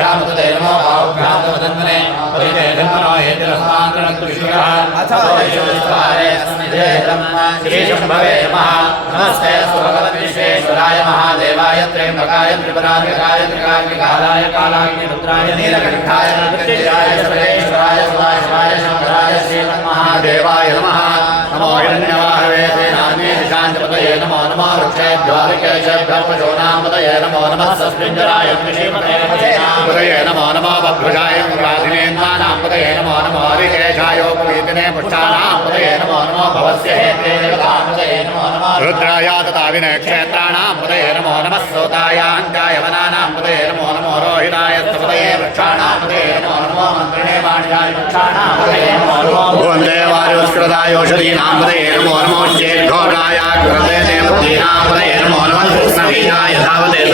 भ्रामते नमो भावभ्रान्तवदन्मने परिते धन्मनो हेतिरस्मान्तरन्तुष्यः अथ वैश्वविस्तारे अस्मिदेदं श्रीशम्भवे नमः नमस्ते सुभगवद्विश्वेश्वराय महादेवाय त्र्यम्बकाय त्रिपुरारिकाय त्रिकाग्निकालाय कालाग्निरुद्राय नीलकण्ठाय मृत्युञ्जयाय सर्वेश्वराय सदाशिवाय शङ्कराय श्रीमन्महादेवाय नमः नमो हिरण्यवाहवे सेनाग्नेशान्तपतये नमो नमो वृक्षेभ्योऽरिकेशेभ्यः पशूनांपतये नमो नमः सस्मिञ्जराय पतये नमो नमो बभ्रुजाय राधिनेन्द्राणांपतये नमो नमो हरिकेशायोपवीतिने पुष्टानांपतये नमो नमो भवस्य हेते देवतांपतये नमो नमः रुद्राय तथा विनयक्षेत्राणांपतये नमो नमः सोतायान्त्याय वनानांपतये नमो नमो रोहिताय स्तपतये वृक्षाणांपतये नमो नमो मन्त्रिणे वाण्याय वृक्षाणांपतये नमो नमो वन्दे वायुष्कृतायोषधीनांपतये नमो नमो चेद्घोराय कृते देवतीनांपतये नमो नमः कृष्णवीराय धावते